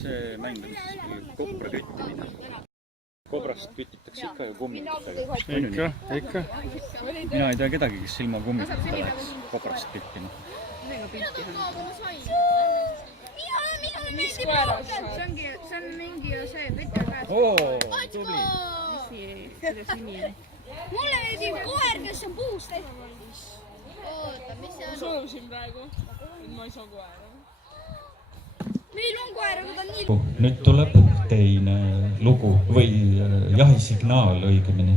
See mäng on kopra küttimine. Kobrast kütitakse ikka ju kummititega. Ikka. Mina ei tea kedagi, kes ilma kummitita läheks kobrast küttima. Mis koeras? See on mingi see veterinaar. Tubli. Kuidas nimi on? Mulle meeldib koer, kes on puust tehtud. Oota, mis see on? Soosin praegu. Ma ei saa koera. Meil on koer, aga ta on nii... Nüüd tuleb teine lugu või jahisignaal õigemini.